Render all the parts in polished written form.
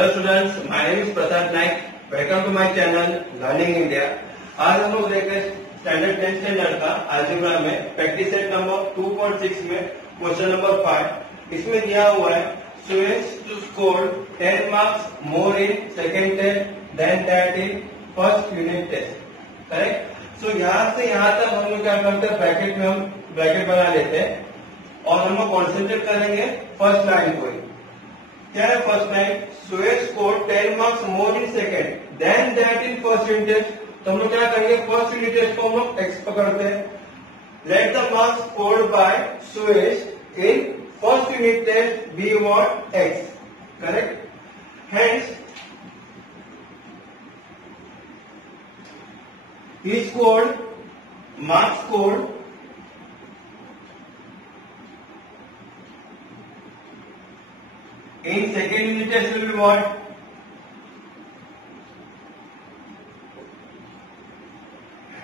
Hello students, my name is Prasad Naik. Welcome to my channel learning India. आज हम लोग देखें स्टैंडर्ड 10 स्टैंडर्ड का अलजेब्रा में प्रैक्टिस सेट नंबर 2.6 में क्वेश्चन नंबर 5। इसमें दिया हुआ है students to score 10 marks more in second test than that in first unit test. Correct. So यहाँ से यहाँ तक हम लोग क्या करते हैं, ब्रैकेट में हम ब्रैकेट बना लेते हैं और हम लोग कॉन्सेंट्रेट करेंगे फर्स्ट लाइन को ही। क्या है first line? Suresh score 10 marks more in second than that in first unit test. तो हम लोग क्या करेंगे, फर्स्ट यूनिट टेस्ट को हम लोग एक्स पकड़ते हैं। Let the marks scored by Suresh in first unit test be what X. Correct. Hence he scored marks scored in second unit test will be what?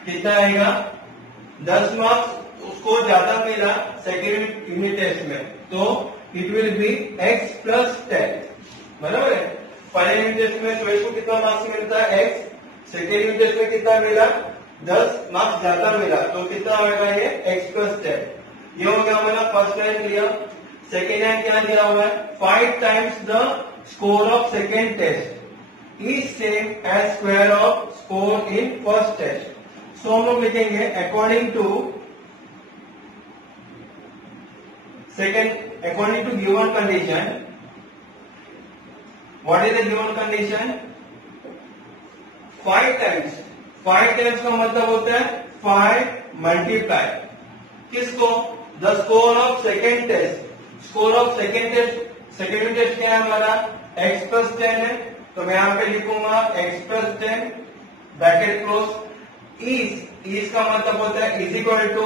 कितना आएगा? 10 मार्क्स उसको ज्यादा मिला सेकेंड यूनिट टेस्ट में, तो it will be x plus 10। बराबर है। पहले यूनिट टेस्ट में सुरेश को कितना मार्क्स मिलता है? x। सेकेंड यूनिट टेस्ट में कितना मिला? 10 मार्क्स ज्यादा मिला, तो कितना होगा ये? x plus 10। ये हो गया हमारा first line clear. Second line क्या दिया हुआ है? 5 times the score of second test is same as square of score in first test. So हम लोग लिखेंगे according to second, according to given condition. What is the given condition? 5 times. 5 times का मतलब होता है 5 मल्टीप्लाई किसको? The score of second test. Score of second test, second test क्या है हमारा? x प्लस 10 है, तो मैं यहां पे लिखूंगा x plus 10 bracket close. Is का मतलब होता है is equal to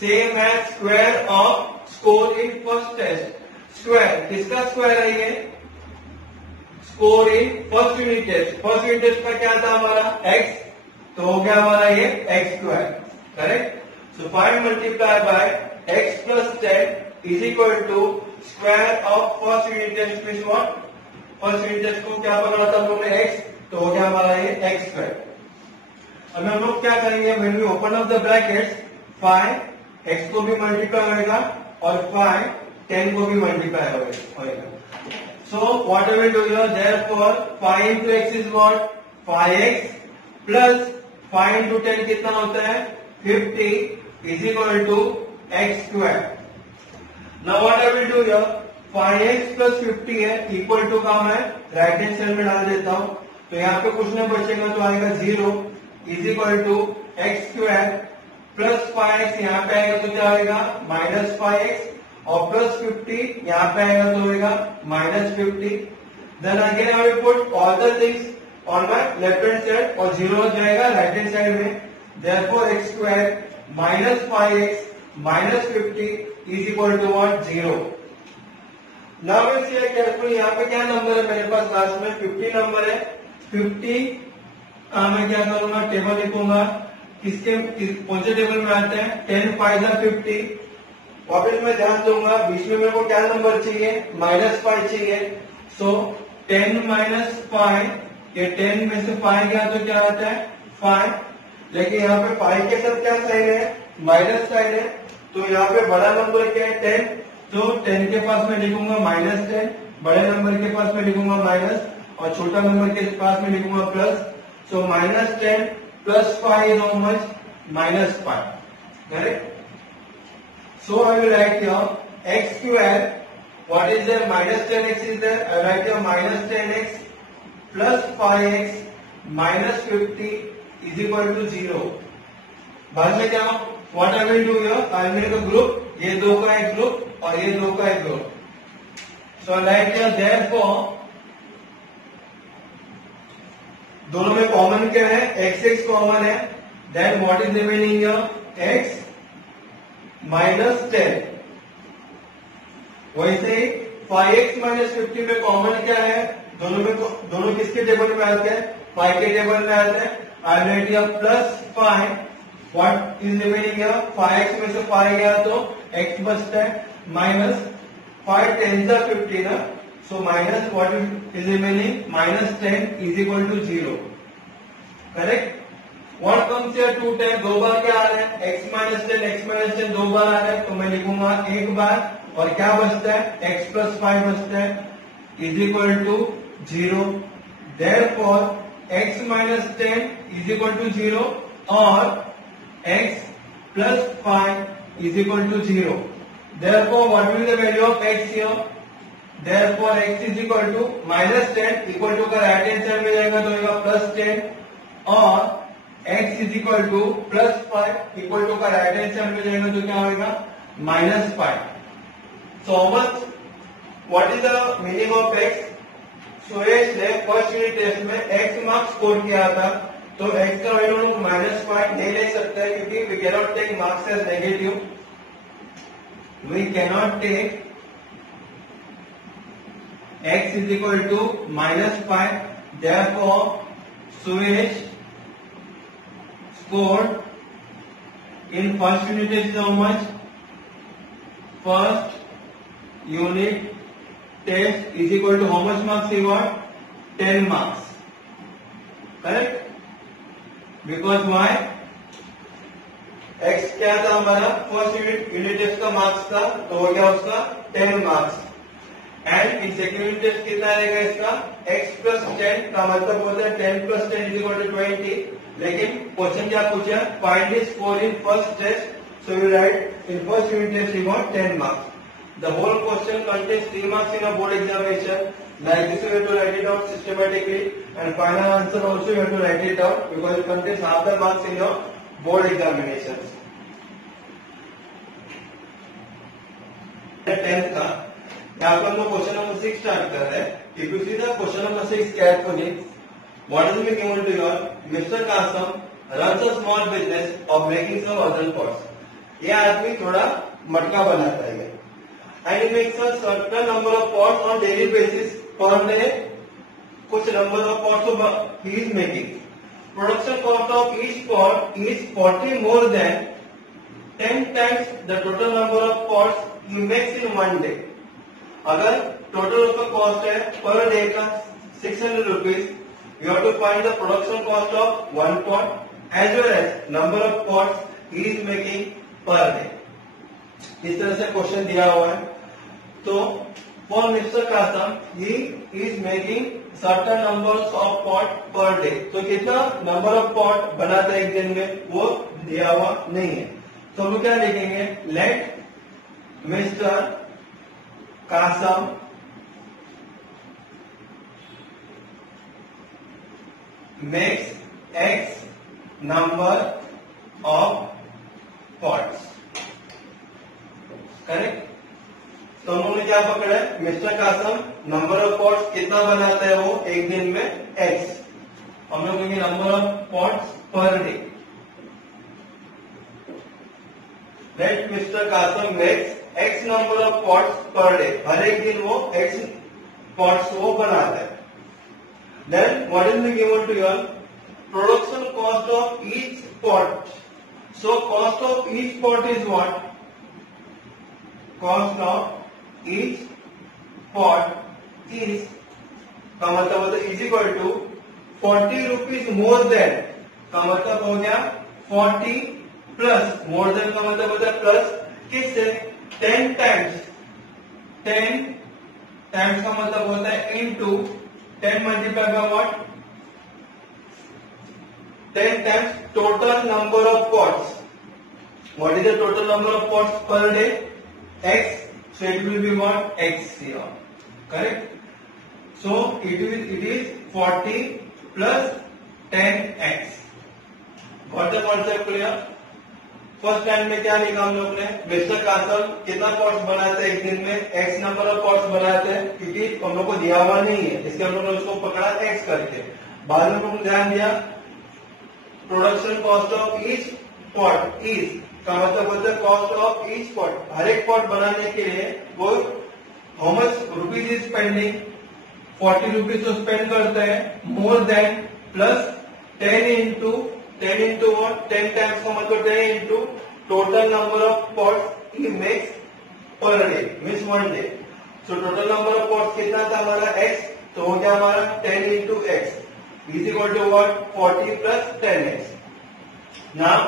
same as square of score in first test. Square किसका स्क्वायर है? ये score in first unit test. First unit test का क्या था हमारा? x, तो हो गया हमारा ये x square. Correct. So 5 multiply by x plus 10 is equal to square of first unit test means what? First unit test को क्या पकड़ा था हम लोग ने? x, तो हो गया हमारा ये x स्क्वायर। अब हम लोग क्या करेंगे, when we open up the brackets, 5 x को भी मल्टीप्लाई होगा और 5 10 को भी मल्टीप्लाई होगा। So what I will do here, therefore 5 into x is what? 5x plus 5 into 10 कितना होता है? 50 is equal to x square. Now what I will do here, 5x plus 50 है, equal to का मैं राइट हैंड साइड में डाल देता हूं, तो यहाँ पे कुछ नहीं बचेगा, तो आएगा 0 is equal to x square plus 5x यहाँ पे आएगा तो क्या आएगा? माइनस 5x और प्लस 50 यहाँ पे आएगा तो होगा minus 50। Then again I will put all the things on my left hand side और 0 हो जाएगा राइट हैंड साइड में। Therefore x square minus 5x minus 50 is equal to what? 0। Now will see carefully, यहाँ पे क्या number है मेरे पास? Last में 50 नंबर है। 50 मैं क्या करूंगा? टेबल लिखूंगा। कौन से टेबल में आते हैं? 10 5 50। वापिस मैं ध्यान दूंगा, बीच में मेरे को क्या नंबर चाहिए? माइनस 5 चाहिए। सो 10 माइनस 5, ये 10 में से 5 गया तो क्या आता है? 5। लेकिन यहाँ पे 5 के साथ क्या साइन है? माइनस साइन है, तो यहाँ पे बड़ा नंबर क्या है? 10। तो 10 के पास में लिखूंगा माइनस 10, बड़े नंबर के पास में लिखूंगा माइनस और छोटा नंबर के पास में लिखूंगा plus. So minus 10 plus 5 is how much? Minus 5। Correct. So I will write here x square. What is there? Minus 10x is there. I write here minus 10x plus 5x minus 50 is equal to 0. बाद में क्या? What I will do here? I will make a group. ये दो का एक group और ये दो का एक group. So I write here therefore दोनों में कॉमन क्या है? x कॉमन है. Then what is remaining here? x minus 10। वैसे 5x माइनस 50 में कॉमन क्या है? दोनों किसके टेबल में आते हैं? 5 के टेबल में आते हैं। I right here plus 5। What is remaining here? 5x में से 5 गया तो x बचता है माइनस 5 10 50 ना, So minus what is remaining? Minus 10 is equal to 0. Correct? What comes here? 2 10 दो बार क्या आ रहा है? x minus 10 दो बार आ रहा है, तो मैं लिखूंगा एक बार, और क्या बचता है? x plus 5 बचता है, is equal to 0. Therefore x minus 10 is equal to 0 और x plus 5 is equal to 0. Therefore what will be the value of x here? Therefore x is equal to minus 10 equal to का right hand side में जाएगा तो होगा plus 10, और x is equal to plus 5 equal to का right hand side में जाएगा तो क्या होगा? minus 5. So how much? What is the meaning of x? Suresh ने फर्स्ट यूनिट टेस्ट में x मार्क्स स्कोर किया था, तो x का वैल्यू लोग -5 नहीं ले सकते हैं क्योंकि we cannot take marks as negative. We cannot take x is equal to -5. Therefore Suresh scored in first unit test is how much? First unit test is equal to how much marks he got? 10 marks. Correct? Because why? x क्या था हमारा? First unit test का marks था, तो हो गया उसका 10 marks. And in second unit test कितना रहेगा इसका? x plus 10 का मतलब होता है 10 plus 10 is equal to 20. लेकिन क्वेश्चन क्या पूछा? Find the score in first test. So you write in first unit test you got 10 marks. The whole question contains 3 marks in a board examination. Like this you have to write it out systematically, and final answer also you have to write it out because it contains half the marks in your board examinations. 10th का यहाँ पर हम लोग question number 6 start कर रहे हैं. If you see the question number 6 carefully, what is being given to you? Mr. Kasam runs a small business of making some earthen pots. ये आदमी थोड़ा मटका बनाता है and he makes a certain number of pots on daily basis. Per day कुछ number of pots he is making. Production cost of each pot is 40 more than 10 times the total number of pots he makes in one day. अगर total उसका cost है per day का 600 rupees, you have to find the production cost of one pot as well as number of pots he is making per day. इस तरह से question दिया हुआ है. तो for Mr. Kasam he is making certain numbers of pot per day. तो कितना number of pot बनाता है एक दिन में वो दिया हुआ नहीं है. तो हम क्या लिखेंगे? Let Mr. Kasam makes X number of pots. करेक्ट? तो हम लोगों ने क्या पकड़ा है? Mister Kasam number of pots कितना बनाता है वो एक दिन में? x. हम लोग कहेंगे number of pots per day. Let mister Kasam makes x number of pots per day. हर एक दिन वो x पॉट्स वो बनाता है. Then what is given to your production cost of each pot. So cost of each pot is what? Cost of each pot is का मतलब होता है is equal to 40 rupees more than का मतलब हो गया 40 plus more than का मतलब होता है प्लस किससे? 10 times. 10 times का मतलब होता है into 10 multiplied by what? 10 times total number of pots. What is the total number of pots per day? X, so it will be what? X here. Correct? So it is 40 plus 10x. Got the concept clear? First time में क्या लिखा हम लोग ने? Mister Qasim कितना pots बनाते हैं एक दिन में? x नंबर ऑफ पॉट्स बनाते हैं क्योंकि हम लोग को दिया हुआ नहीं है, इसके हम लोग ने उसको पकड़ा x करके. बाद में हम लोग ध्यान दिया production cost of each pot is का मतलब होता है कॉस्ट ऑफ ईच पॉट. हर एक पॉट बनाने के लिए वो how much rupees is spending? 40 rupees तो स्पेंड करता है more than plus 10 into 10 times का मतलब 10 into total number of pots he makes per day means one day. So total number of pots कितना था हमारा x, तो हो गया हमारा 10 into x is equal to what 40 plus 10x। Now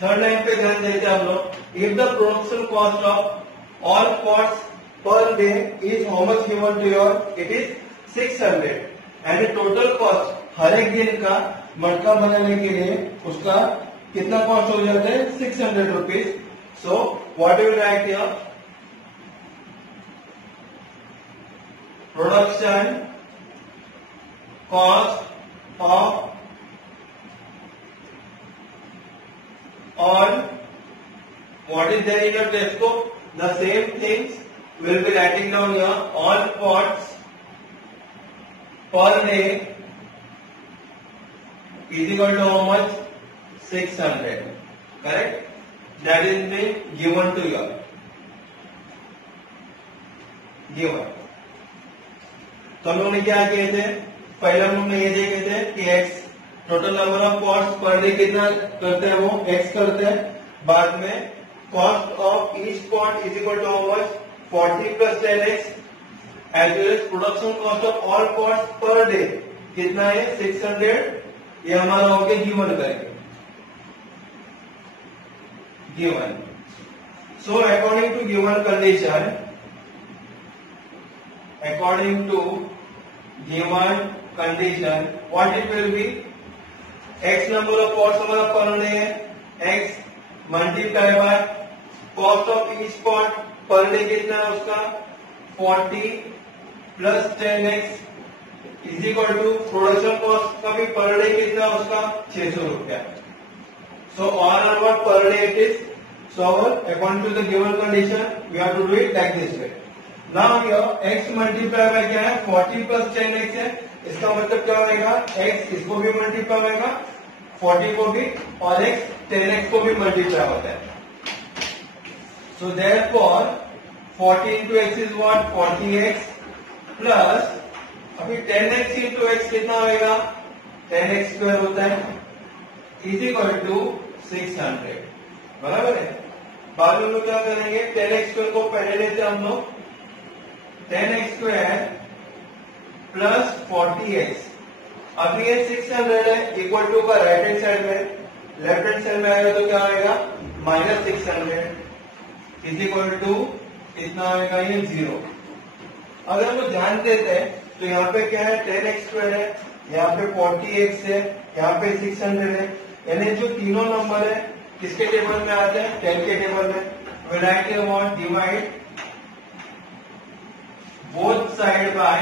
third line पे ध्यान देते हैं हम लोग। If the production cost of all pots per day is how much given to your, it is 600 and total cost हर एक दिन का मटका बनाने के लिए उसका कितना कॉस्ट हो जाता है 600 rupees. So what you right here, production cost of all, what is there in your textbook, the same things will be writing down here, all pots per day is equal to how much 600, correct, that is been given to you, given। तो हम लोग ने क्या किए थे, पहले हम लोग ने ये देखे थे कि x total number of pots per day कितना करते हैं, वो x करते हैं। बाद में cost of each pot is equal to how much 40 plus 10x as well as production cost of all pots per day कितना है 600, ये हमारा हो गया गिवन करके, given. So according to given condition, according to given condition what it will be, x number of pots हमारा per day है, x multiply by cost of each pot per day कितना है उसका 40 plus 10x is equal to production cost का भी per day कितना है उसका 600 रुपया। So all are what per day it is, so according to the given condition we have to do it like this way. Now here x multiply by क्या है 40 plus 10x है, इसका मतलब क्या होगा x इसको भी मल्टीप्लाई होगा 40 को भी, और x 10x को भी मल्टीप्लाई होता है। So therefore 40 into x is what 40x plus अभी 10x into x कितना होगा 10x स्क्वायर होता है इज इक्वल टू 600, बराबर है। बाद में हम लोग क्या करेंगे 10x स्क्वायर को पहले लेते हम लोग, 10x स्क्वायर प्लस 40x, अभी ये 600 है इक्वल टू का राइट हैंड साइड में, लेफ्ट हैंड साइड में आएगा तो क्या आएगा माइनस 600 इज इक्वल टू कितना आएगा ये 0। अगर हम लोग ध्यान देते हैं तो यहाँ पे क्या है 10x स्क्वायर है, यहाँ पे 40x है, यहाँ पे 600 है, यानी जो तीनों नंबर है किसके टेबल में आते हैं 10 के टेबल में। We write here what, divide both side by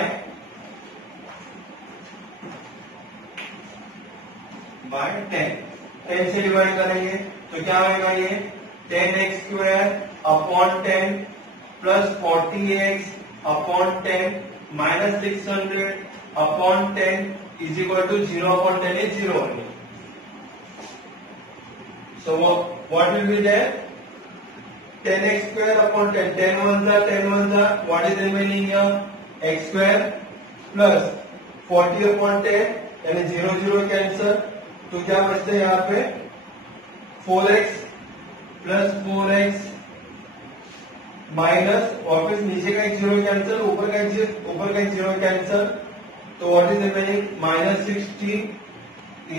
10 से डिवाइड करेंगे तो क्या होगा ये 10x square upon 10 plus 40x upon 10 minus 600 upon 10 is equal to 0 upon 10 is 0 only. So what will be there 10x square upon 10, 10 1 जा, what is remaining here x square plus 40 upon 10 यानी 0 0 cancel, तो क्या बचते हैं यहाँ पे 4x plus 4x minus वापस नीचे का एक 0 कैंसर, ऊपर का एक 0 कैंसर, तो what is remaining minus 16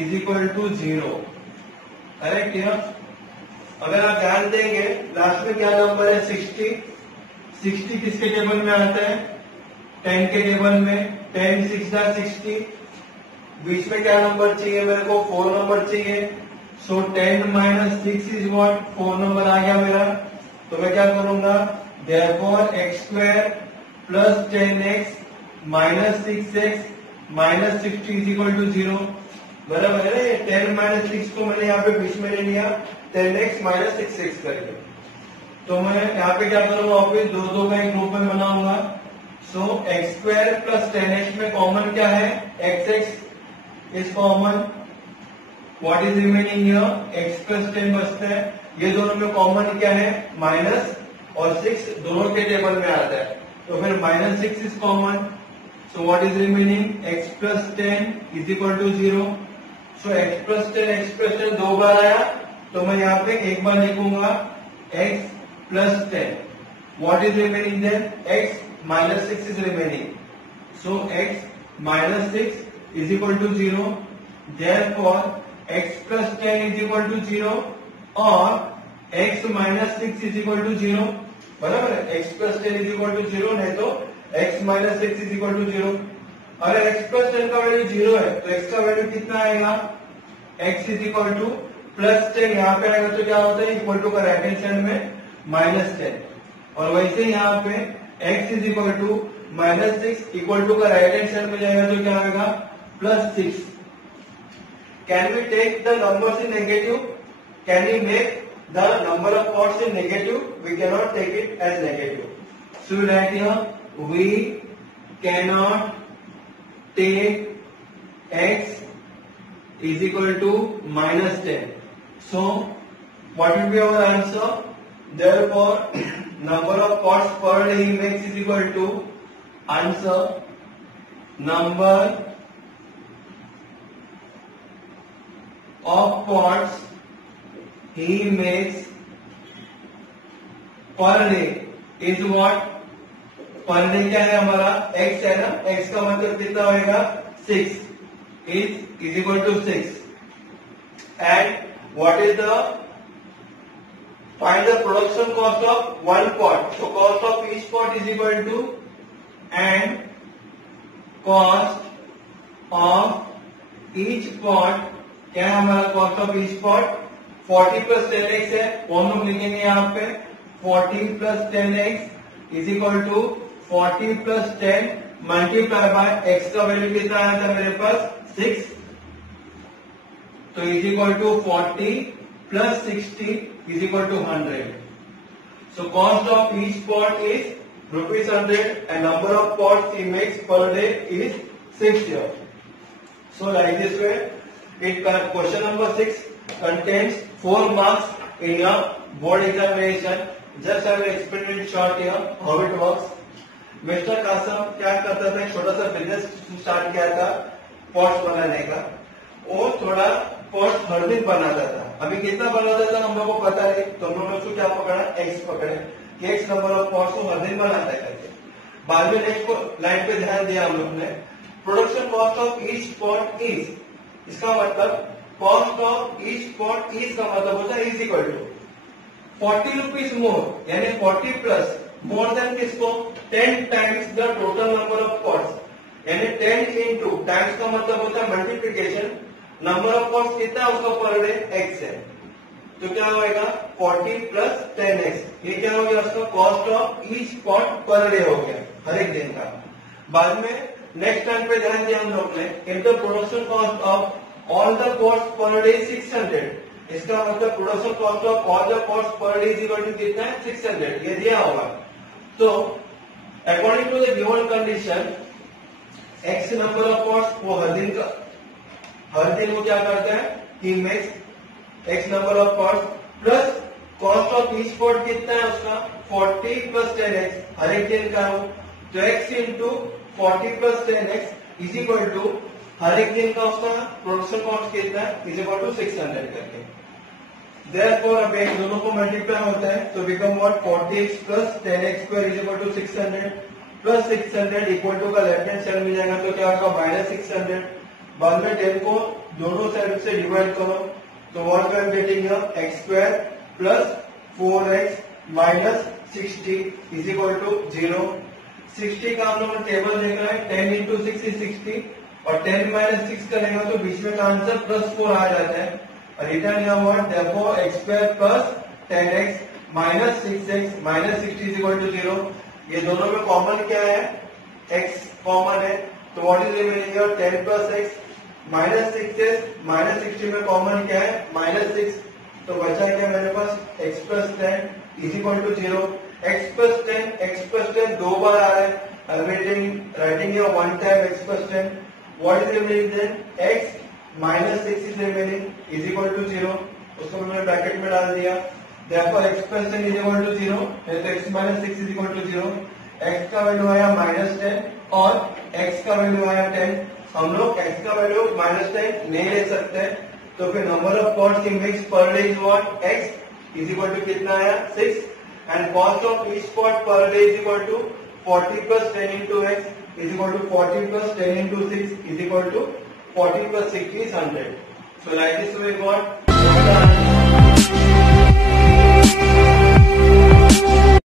is equal to 0, correct here. अगर आप ध्यान देंगे लास्ट में क्या नंबर है 60 किसके टेबल में आता है 10 के टेबल में, 10 6 60, बीच में क्या नंबर चाहिए मेरे को 4 नंबर चाहिए। So 10 minus 6 is what 4 number आ गया मेरा, तो मैं क्या करूंगा therefore x square plus 10x minus 6x minus 60 is equal to 0, बराबर है ना। ये 10 माइनस 6 को मैंने यहाँ पे बीच में ले लिया 10x माइनस 6x करके, तो मैं यहाँ पे क्या करूंगा वापिस दो का एक ग्रुप में बनाऊंगा। सो x स्क्वायर प्लस 10x में कॉमन क्या है xx is common, what is remaining here x plus 10 बचता है, ये दोनों में कॉमन क्या है माइनस और 6 दोनों के टेबल में आता है, तो फिर minus 6 is common, so what is remaining x plus 10 is equal to 0। So x plus 10 दो बार आया, तो मैं यहाँ पे एक बार लिखूंगा x plus 10 what is remaining then? X minus 6 is remaining. So x minus 6 is equal to 0. Therefore x plus 10 is equal to 0 or x minus 6 is equal to 0. बराबर है, x plus 10 is equal to 0, नहीं तो x minus 6 is equal to 0. अगर x plus 10 का value 0 है तो x का value कितना आएगा? x is equal to plus 10 यहाँ पे आएगा तो क्या होता है? इक्वल टू का राइट हैंड साइड में माइनस 10 और वैसे यहाँ पे x is equal to minus 6 equal to का राइट हैंड साइड में जाएगा तो क्या आएगा? Plus 6. Can we take the numbers in negative? Can we make the number of parts in negative? We cannot take it as negative. So we write here, we cannot take x is equal to minus 10. So what will be our answer? Therefore, number of parts per day he makes is equal to answer number of pots he makes per day is what? Per day क्या है हमारा? x है ना, x का मतलब कितना होगा? 6 is equal to 6. And what is the find the production cost of one pot? So cost of each pot is equal to and cost of each pot क्या है हमारा? Cost of each pot 40 plus 10x है, वो हम लोग लिखेंगे यहाँ पे 40 plus 10x is equal to 40 plus 10 multiply by x का वैल्यू कितना आया था मेरे पास? 6. तो is equal to 40 plus 60 is equal to 100. So cost of each pot is ₹100 and number of pots he makes per day is 6 here. So like this way. Question number 6 contains 4 marks in your board examination. Just I will explain it short here how it works. Mister Kasam क्या करता था? छोटा सा business start किया था pots बनाने का. वो थोड़ा पॉट्स हर दिन बनाता था. अभी कितना बनाता था हम लोग को पता नहीं, तो हम लोग क्या पकड़ा? एक्स पकड़े कि एक्स नंबर ऑफ पॉट्स को हर दिन बनाता है करके. बाद में नेक्स्ट लाइन पे ध्यान दिया हम लोग ने. Production cost of each pot is, इसका मतलब cost of each pot is का मतलब होता है is equal to 40 rupees more, यानी 40 प्लस मोर देन किसको? 10 times the total number of pots, यानी 10 इंटू टाइम्स का मतलब होता है मल्टीप्लीकेशन. नंबर ऑफ पॉट्स कितना है उसका पर डे? x है. तो क्या होगा? 40 प्लस 10x. ये क्या हो गया? उसका cost of each pot per day हो गया, हर एक दिन का. बाद में नेक्स्ट टाइम पे ध्यान दिया हम लोग ने, if the production cost of all the pots per day 600. इसका मतलब production cost of all the pots per day is equal to कितना है? 600. ये दिया होगा. तो according to the given condition x number of pots वो हर दिन वो क्या करता है? He makes x number of pots plus cost of each pot कितना है उसका? 40 प्लस 10x, हर एक दिन का हो. तो x into 40 plus 10x is equal to हर एक दिन का उसका प्रोडक्शन कॉस्ट कितना है? इज इक्वल टू 600 करके. देयरफॉर अब एक दोनों को मल्टीप्लाई होता है तो become what? 40x plus 10x square is equal to 600 plus 600 equal to का लेफ्ट हैंड साइड में जाएगा तो क्या होगा? माइनस 600. बाद में 10 को दोनों साइड से डिवाइड करो तो what we are getting here? x square plus 4x minus 60 is equal to 0. 60 का हम लोग टेबल देख रहे हैं, 10 इंटू 6 इज 60 और 10 माइनस 6 करेंगे तो बीच में का आंसर प्लस 4 आ जाता है. रिटर्न या what? Therefore x square plus 10x minus 6x minus 60 is equal to 0. ये दोनों में कॉमन क्या है? x कॉमन है तो what is remaining here? 10 plus x minus 6x minus 60 में कॉमन क्या है? माइनस 6. तो बचा क्या मेरे पास? x plus 10 is equal to 0. x plus 10 दो बार आ रहा है. Writing here one time x plus 10. What is remaining then? x minus 6 is remaining is equal to 0. उसको मैंने ब्रैकेट में डाल दिया. therefore x plus 10 is equal to 0. तो x minus 6 is equal to 0. x का वैल्यू आया minus 10 और x का वैल्यू आया 10. हम लोग x का वैल्यू माइनस 10 नहीं ले सकते, तो फिर number of pots in mix per day is what? x is equal to कितना आया? 6. and cost of each spot per day is equal to 40 plus 10 into x is equal to 40 plus 10 into 6 is equal to 40 plus 60 is 100. So like this we got